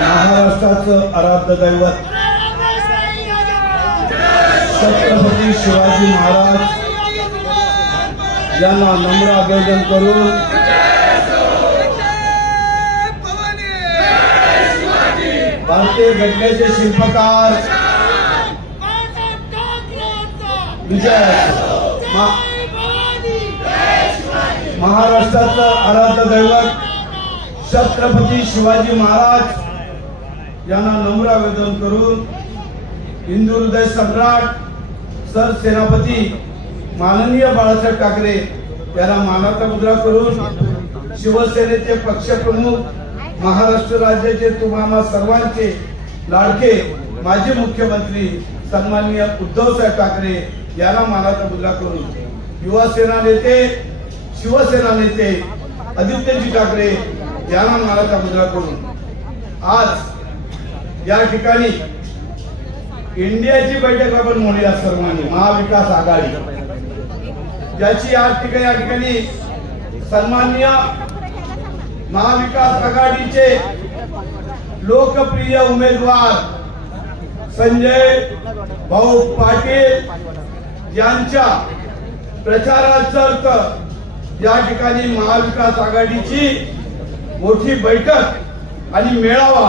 महाराष्ट्राचं आराध्य दैवत छत्रपती शिवाजी महाराज यांना नम्र अभिवादन करून भारतीय घटनेचे शिल्पकार विजय महाराष्ट्राचं आराध्य दैवत छत्रपती शिवाजी महाराज यांना नम्र अभिवादन करून हिंदू हृदय सम्राट सरसेनापती माननीय बाळासाहेब ठाकरे यांना मानाचा मुद्रा करून शिवसेनेचे पक्षप्रमुख महाराष्ट्र राज्याचे तुम्हा सर्वांचे लाडके माजी मुख्यमंत्री सन्माननीय उद्धवसाहेब ठाकरे यांना मानाचा मुद्रा करून युवा सेना नेते शिवसेना नेते आदित्यजी ठाकरे यांना मानाचा मुद्रा करून आज या ठिकाणी इंडियाची बैठक आपण म्हणूया सर्वांनी महाविकास आघाडी ज्याची या ठिकाणी सन्माननीय महाविकास आघाडीचे लोकप्रिय उमेदवार संजय भाऊ पाटील यांच्या प्रचारार्थ या ठिकाणी महाविकास आघाडीची मोठी बैठक आणि मेळावा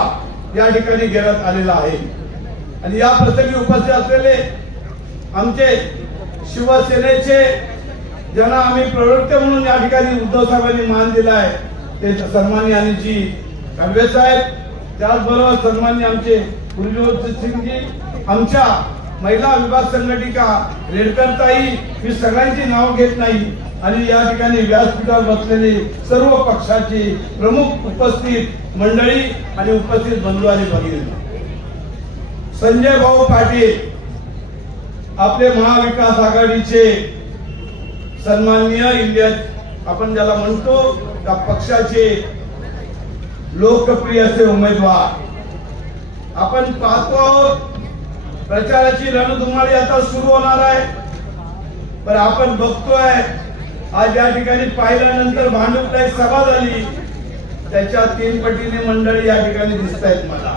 या ठिकाणी घेण्यात आलेला आहे आणि या प्रसंगी उपस्थित असलेले आमचे शिवसेनेचे ज्यांना आम्ही प्रवक्ते म्हणून या ठिकाणी उद्धव साहेबांनी मान दिला आहे ते सन्माननीय अनिलजी कांबळे साहेब, त्याचबरोबर सन्माननीय आमचे गुरुजीत सिंगजी, आमच्या महिला विभाग संघटिका रेडकरताई, मी सगळ्यांची नाव घेत नाही आणि या ठिकाणी व्यासपीठावर बसलेले सर्व पक्षाची प्रमुख उपस्थित मंडळी आणि उपस्थित बंधू आणि भगिनी, संजय भाऊ पाटील आपले महाविकास आघाडीचे सन्माननीय इंडिया आपण ज्याला म्हणतो त्या पक्षाचे लोकप्रिय असे उमेदवार आपण पाहतो प्रचाराची रणधुमाळी आता सुरू होणार आहे पण आपण बघतोय आज या ठिकाणी पाहिल्यानंतर भांडुपला एक सभा झाली त्याच्या 3 पटीने मंडळी या ठिकाणी दिसत आहेत मला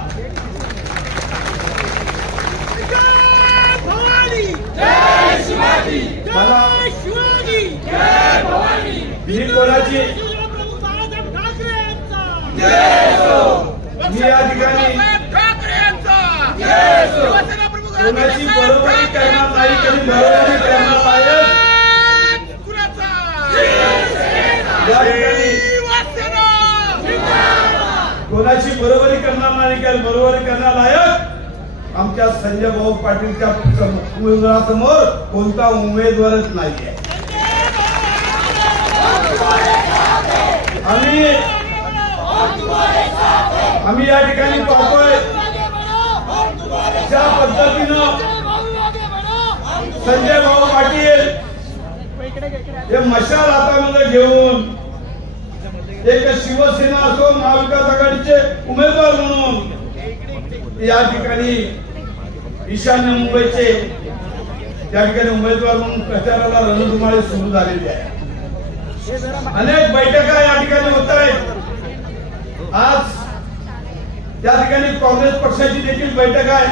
मी कोणाची मी या ठिकाणी कोणाची बरोबरी करणार नाही कधी बरोबरी करणार पाहिजे कोणाची बरोबरी करणार नाही कारण बरोबरी करणार लायक आमच्या संजय भाऊ पाटीलच्या उमेदवारासमोर कोणता उमेदवारच नाहीये आम्ही या ठिकाणी पाहतोय ज्या पद्धतीनं संजय भाऊ पाटील हे मशाल हातामध्ये घेऊन एक शिवसेना असो महाविकास आघाडीचे उमेदवार म्हणून या ठिकाणी ईशान्य मुंबईचे त्या ठिकाणी उमेदवार म्हणून प्रचाराला रणधुमाळी सुरू झालेली आहे अनेक बैठका या ठिकाणी होत आहेत आज त्या ठिकाणी काँग्रेस पक्षाची देखील बैठक आहे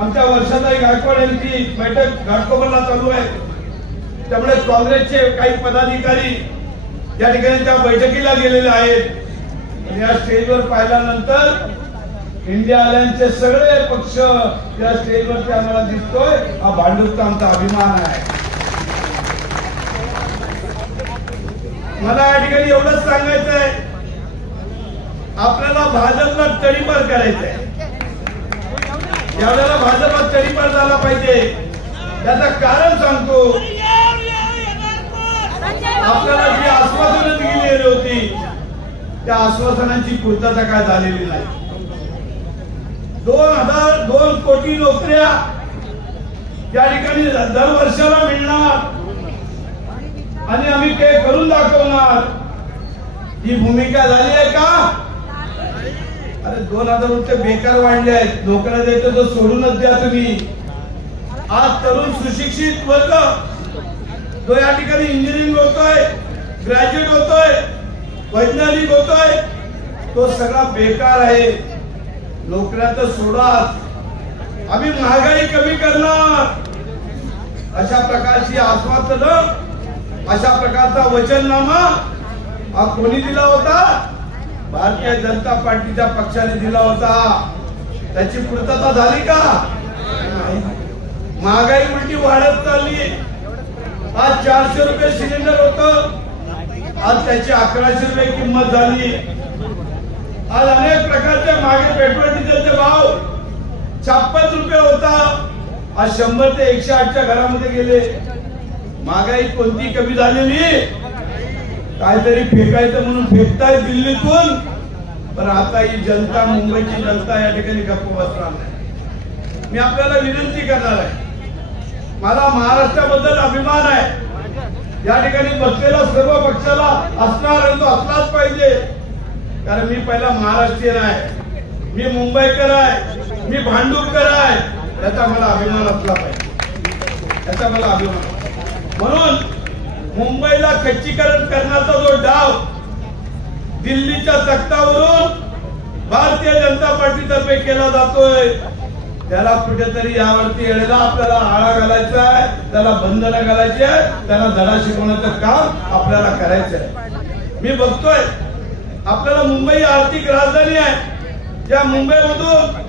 आमच्या वर्षाताई गायकवाड यांची बैठक घाटकोपरला चालू आहे त्यामुळे काँग्रेसचे काही पदाधिकारी या ठिकाणी त्या बैठकीला गेलेले आहेत या स्टेजवर पाहिल्यानंतर इंडिया अलायन्सचे सगळे पक्ष या स्टेजवरती आम्हाला दिसतोय हा भांडूपचा आमचा अभिमान आहे मला या ठिकाणी एवढंच सांगायचं आहे आपल्याला भाजपला तडीपार करायचंय यावेळेला भाजपला तडीपार झाला पाहिजे त्याचं कारण सांगतो आपल्याला जी आश्वासनं दिलेली होती त्या आश्वासनांची पूर्तता काय झालेली नाही 2 कोटी नोकऱ्या या ठिकाणी दर वर्षाला मिळणार आणि आम्ही ते करून दाखवणार ही भूमिका झाली आहे का अरे 2000 रुपये बेकार वाढले आहेत नोकऱ्या द्यायचं तो सोडूनच द्या तुम्ही आज तरुण सुशिक्षित वर्ग जो या ठिकाणी इंजिनिअरिंग होतोय ग्रॅज्युएट होतोय वैज्ञानिक होतोय तो सगळा बेकार आहे. नोकऱ्या तर सोडा, आम्ही महागाई कमी करणार अशा प्रकारची आश्वासनं, अशा प्रकारचा वचननामा हा कोणी दिला होता? भारतीय जनता पार्टीच्या पक्षाने दिला होता. त्याची पूर्तता झाली का? महागाई उलटी वाढत चालली. आज 400 रुपये सिलेंडर होतं, आज त्याची 1100 रुपये किंमत झाली. आज अनेक प्रकारचे मागे पेट्रोल डिझेलचे भाव 56 रुपये होता, आज 100 ते 108च्या घरामध्ये गेले. महागाई कोणती कमी झालेली? काहीतरी फेकायचं म्हणून फेकताय दिल्लीतून, पण आता ही जनता, मुंबईची जनता या ठिकाणी गप्प बसणार नाही. मी आपल्याला विनंती करणार आहे, मला महाराष्ट्राबद्दल अभिमान आहे. या ठिकाणी बसलेला सर्व पक्षाला असणार आणि तो असलाच पाहिजे. कारण मी पहिला महाराष्ट्रीयन आहे, मी मुंबईकर आहे, मी भांडुपकर आहे. त्याचा मला अभिमान असला पाहिजे, त्याचा मला अभिमान. म्हणून मुंबईला खच्चीकरण करण्याचा जो डाव दिल्लीच्या तख्तावरून भारतीय जनता पार्टीतर्फे केला जातोय, त्याला कुठेतरी यावरती येण्याला आपल्याला आळा घालायचा आहे, त्याला बंधनं घालायची आहे, त्याला धडा शिकवण्याचं काम आपल्याला करायचं आहे. मी बघतोय आपल्याला मुंबई आर्थिक राजधानी आहे, त्या मुंबईमधून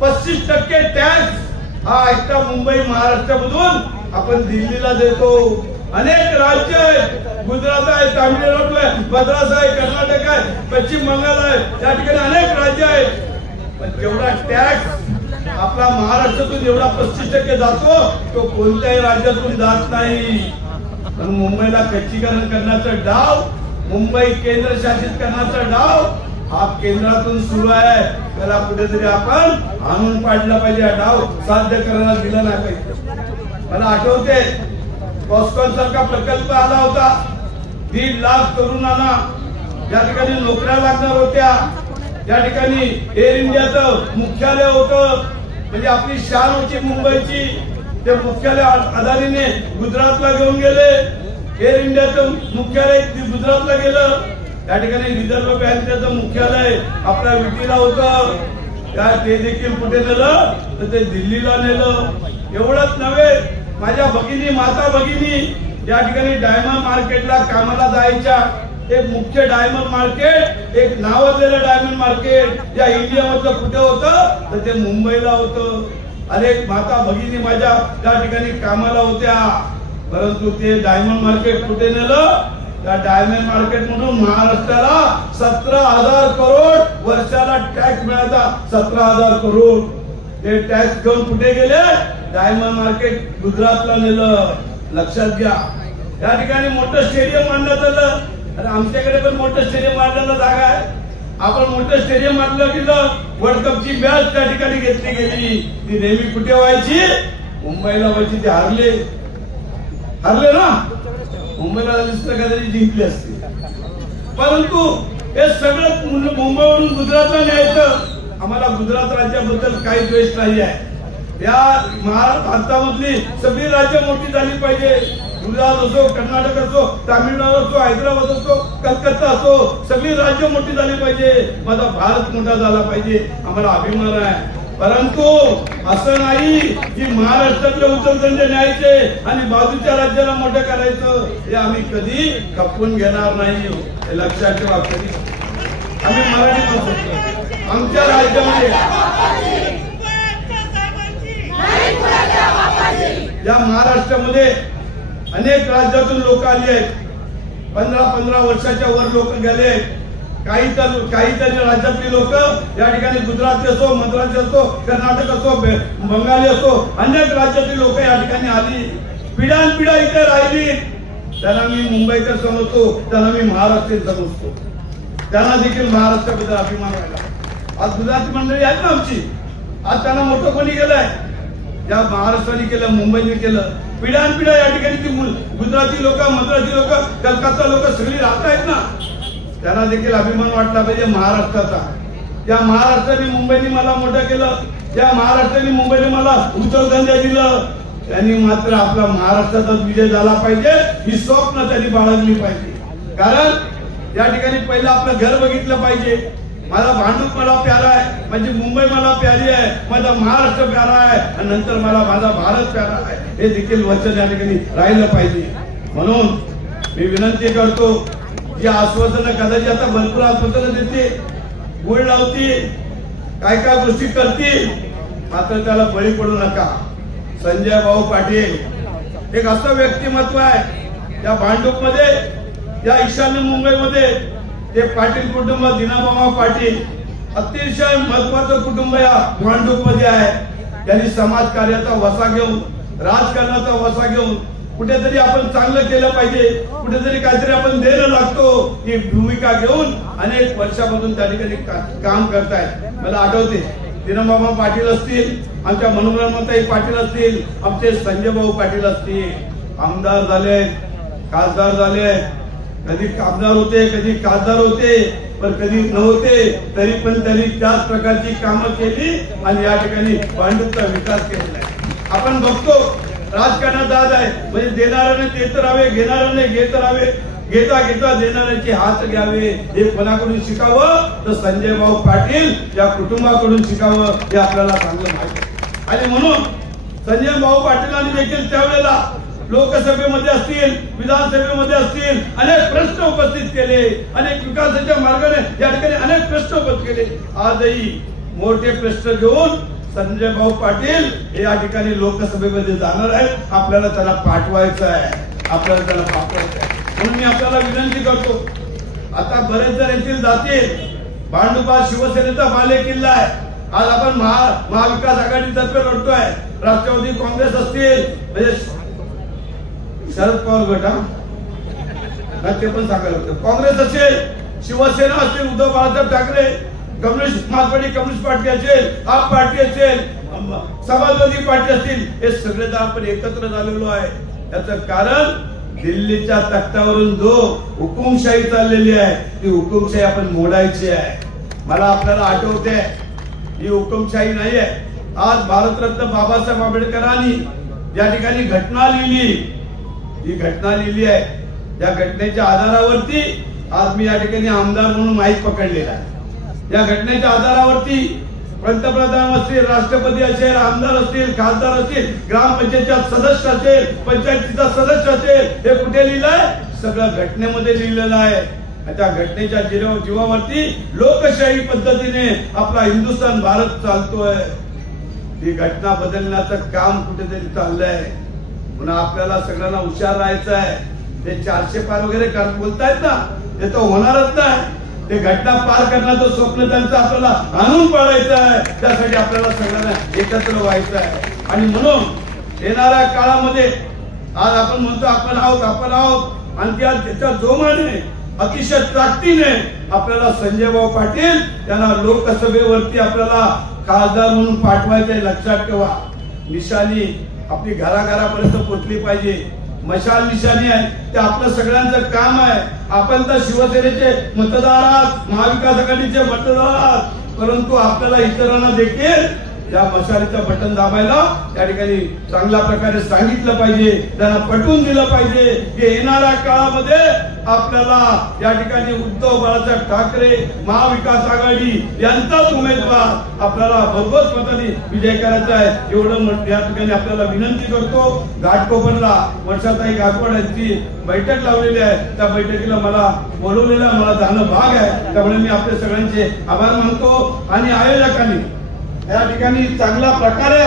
35% टॅक्स हा एकटा मुंबई महाराष्ट्रामधून आपण दिल्लीला देतो. अनेक राज्य आहेत, गुजरात आहे, तामिळनाडू आहे, मद्रास आहे, कर्नाटक आहे, पश्चिम बंगाल आहे, या ठिकाणी अनेक राज्य आहेत. पण जेवढा टॅक्स आपला महाराष्ट्रातून एवढा 35% जातो तो कोणत्याही राज्यातून जात नाही. पण मुंबईला खच्चीकरण करण्याचा डाव, मुंबई केंद्रशासित करण्याचा डाव हा केंद्रातून सुरू आहे. त्याला कुठेतरी आपण आणून पाडला पाहिजे. हा डाव साध्य करायला दिला नाही पाहिजे. मला आठवते पॉस्कॉन सारखा प्रकल्प आला होता, 1.5 लाख तरुणांना या ठिकाणी नोकऱ्या लागणार होत्या. या ठिकाणी एअर इंडियाचं मुख्यालय होतं, म्हणजे आपली शान होती मुंबईची. ते मुख्यालय अदानीने गुजरातला घेऊन गेले. एअर इंडियाचं मुख्यालय गुजरातला गेलं. या ठिकाणी रिझर्व्ह बँकेचं मुख्यालय आपल्या विटीला होतं, ते देखील कुठे नेलं तर ते दिल्लीला नेलं. एवढंच नव्हे, माझ्या भगिनी, माता भगिनी या ठिकाणी डायमंड मार्केटला कामाला जायच्या. एक मुख्य डायमंड मार्केट, एक नावाजलेलं डायमंड मार्केट या इंडियामधलं कुठे होतं तर ते मुंबईला होतं. अनेक माता भगिनी माझ्या त्या ठिकाणी कामाला होत्या. परंतु ते डायमंड मार्केट कुठे नेलं? त्या डायमंड मार्केट मधून महाराष्ट्राला 17,000 करोड वर्षाला टॅक्स मिळायचा. 17,000 करोड ते टॅक्स घेऊन कुठे गेले? डायमंड मार्केट गुजरातला नेलं. लक्षात घ्या. या ठिकाणी मोठं स्टेडियम बांधण्यात आलं. आणि आमच्याकडे पण मोठं स्टेडियम बांधण्याला जागा आहे. आपण मोठं स्टेडियम बांधलं गेलं, वर्ल्ड कपची मॅच त्या ठिकाणी घेतली गेली. ती नेहमी कुठे व्हायची? मुंबईला व्हायची. ते हरले ना, मुंबईला कधी जिंकली असते. परंतु हे सगळं मुंबईवरून गुजरातला न्यायचं. आम्हाला गुजरात राज्याबद्दल काही द्वेष नाही आहे. या भारतामधली सगळी राज्य मोठी झाली पाहिजे. गुजरात असो, कर्नाटक असो, तामिळनाडू असो, हैदराबाद असो, कलकत्ता असो, सगळी राज्य मोठी झाली पाहिजे. माझा भारत मोठा झाला पाहिजे, आम्हाला अभिमान आहे. परंतु असं नाही की महाराष्ट्रातले उचलदंडे न्यायचे आणि बाजूच्या राज्याला मोठं करायचं. हे आम्ही कधी खपवून घेणार नाही. हे लक्षात ठेवा. कधी आम्ही मराठी बोलतो. आमच्या राज्यामध्ये या महाराष्ट्रामध्ये अनेक राज्यातून लोक आली आहेत. 15-15 वर्षाच्या वर लोक गेले आहेत. काही राज्यातली लोक या ठिकाणी गुजराती असो, मद्रासी असो, कर्नाटक असो, बंगाली असो, अनेक राज्यातली लोक या ठिकाणी आली. पिढ्यानपिढ्या इथे राहिली. त्यांना मी मुंबईकर समजतो, त्यांना मी महाराष्ट्रीयन समजतो. त्यांना देखील महाराष्ट्राबद्दल अभिमान वाटला. आज गुजराती मंडळी आहेत ना आमची. आज त्यांना मोठं कोणी केलंय? या महाराष्ट्राने केलं, मुंबईने केलं. पिढ्यानपिढ्या या ठिकाणी ती गुजराती लोक, मद्रासी लोक, कलकत्ता लोक सगळी राहत आहेत ना. त्यांना देखील अभिमान वाटला पाहिजे महाराष्ट्राचा. त्या महाराष्ट्राने मुंबईने मला मोठं केलं. त्या महाराष्ट्राने मुंबईने मला उचलदंडे दिलं. त्यांनी मात्र आपला महाराष्ट्राचा विजय झाला पाहिजे ही स्वप्न त्यांनी बाळगली पाहिजे. कारण या ठिकाणी पहिलं आपलं घर बघितलं पाहिजे. माझा भांडूप मला प्यारा आहे, माझी मुंबई मला प्यारी आहे, माझा महाराष्ट्र प्यारा आहे आणि नंतर मला माझा भारत प्यारा आहे, हे देखील वचन या ठिकाणी राहिलं पाहिजे. म्हणून मी विनंती करतो, जी आश्वासनं कदाचित आता भरपूर आश्वासनं देते, गोळ लावते, काय काय गोष्टी करतील, मात्र त्याला बळी पडू नका. संजय भाऊ पाटील एक असं व्यक्तिमत्व आहे या भांडूप मध्ये, या ईशान्य मुंबईमध्ये ते पाटील कुटुंब, दिनाबाबा पाटील अतिशय महत्वाचं कुटुंब या भांडूप मध्ये आहे. त्यांनी समाजकार्याचा वसा घेऊन, राजकारणाचा वसा घेऊन कुठेतरी आपण चांगलं केलं पाहिजे, कुठेतरी काहीतरी आपण देणं लागतो ही भूमिका घेऊन अनेक वर्षापासून त्या ठिकाणी काम करतायत. मला आठवते दिनाबाबा पाटील असतील, आमच्या मनोरमाताई पाटील असतील, आमचे संजय भाऊ पाटील असतील, आमदार झाले, खासदार झाले, कधी आमदार होते, कधी खासदार होते, पण कधी नव्हते, तरी पण त्यांनी त्याच प्रकारची कामं केली आणि या ठिकाणी भांडूपचा विकास केलेला आहे. आपण बघतो राजकारणात आज आहे म्हणजे देणाऱ्याने देत राहावे, घेणाऱ्याने घेत राहावे, घेता घेता देणाऱ्याचे हात घ्यावे. हे कोणाकडून शिकावं तर संजय भाऊ पाटील या कुटुंबाकडून शिकावं, हे आपल्याला चांगलं माहिती आहे. आणि म्हणून संजय भाऊ पाटीलांनी देखील त्यावेळेला लोकसभेमध्ये असतील, विधानसभेमध्ये असतील अनेक प्रश्न उपस्थित केले, अनेक विकासाच्या मार्गाने या ठिकाणी अनेक प्रश्न उपस्थित केले. आजही मोठे प्रश्न घेऊन संजय भाऊ पाटील हे या ठिकाणी लोकसभेमध्ये जाणार आहेत. आपल्याला त्याला पाठवायचं आहे, आपल्याला त्याला पाठवायचं आहे. म्हणून मी आपल्याला विनंती करतो, आता बरेच जण येथील जातील, भांडुपात शिवसेनेचा बाले किल्ला आहे. आज आपण महाविकास आघाडीतर्फे लढतोय. राष्ट्रवादी काँग्रेस असतील, म्हणजे शरद पवार गट ते पण सांगायला होतं, काँग्रेस असेल, शिवसेना असेल, उद्धव बाळासाहेब ठाकरे, मार्क्सवादी कम्युनिस्ट पार्टी असेल, आप पार्टी असेल, समाजवादी पार्टी असतील, हे सगळे आपण एकत्र झालेलो आहे. याचं कारण दिल्लीच्या तख्तावरून जो हुकुमशाही चाललेली आहे ती हुकुमशाही आपण मोडायची आहे. मला आपल्याला आठवते ही हुकुमशाही नाही आहे. आज भारतरत्न बाबासाहेब आंबेडकरांनी या ठिकाणी घटना लिहिली, ही घटना लिहिली आहे. या घटनेच्या आधारावरती आज मी या ठिकाणी आमदार म्हणून माईक पकडलेला आहे. या घटनेच्या आधारावरती पंतप्रधान असतील, राष्ट्रपती असेल, आमदार असतील, खासदार असतील, ग्रामपंचायतच्या सदस्य असेल, पंचायतीचा सदस्य असेल, हे कुठे लिहिलंय? सगळं घटनेमध्ये लिहिलेलं आहे. त्या घटनेच्या जीवावरती लोकशाही पद्धतीने आपला हिंदुस्थान भारत चालतोय. ही घटना बदलण्याचं काम कुठेतरी चाललंय. पुन्हा आपल्याला सगळ्यांना हुशार राहायचं आहे. ते 400 पार वगैरे बोलतायत ना, ते तर होणारच नाही. ते घटना पार करण्याचं स्वप्न त्यांचं आपल्याला आणून पाडायचं आहे. त्यासाठी आपल्याला सगळ्यांना एकत्र व्हायचं आहे. आणि म्हणून येणाऱ्या काळामध्ये आज आपण म्हणतो आपण आहोत आणि त्याच्या जोमाने, अतिशय ताकदीने आपल्याला संजय भाऊ पाटील त्यांना लोकसभेवरती आपल्याला खासदार म्हणून पाठवायचंय. लक्षात ठेवा, निशाणी आपली घराघरापर्यंत पोहोचली पाहिजे. मशाल निशाणी आहे, ते आपलं सगळ्यांचं काम आहे. आपण तर शिवसेनेचे मतदार आहात, महाविकास आघाडीचे मतदार आहात, परंतु आपल्याला इतरांना देखील या मशालीचं बटन दाबायला या ठिकाणी चांगल्या प्रकारे सांगितलं पाहिजे, त्यांना पटवून दिलं पाहिजे की येणाऱ्या काळामध्ये आपल्याला या ठिकाणी उद्धव बाळासाहेब ठाकरे, महाविकास आघाडी यांचाच उमेदवार आपल्याला भरघोस मताने विजय करायचा आहे. एवढं या ठिकाणी आपल्याला विनंती करतो. घाटकोपरला वर्षाताई गायकवाड यांची बैठक लावलेली आहे. त्या बैठकीला मला बोलवलेलं, मला जाणं भाग आहे. त्यामुळे मी आपल्या सगळ्यांचे आभार मानतो आणि आयोजकांनी या ठिकाणी चांगल्या प्रकारे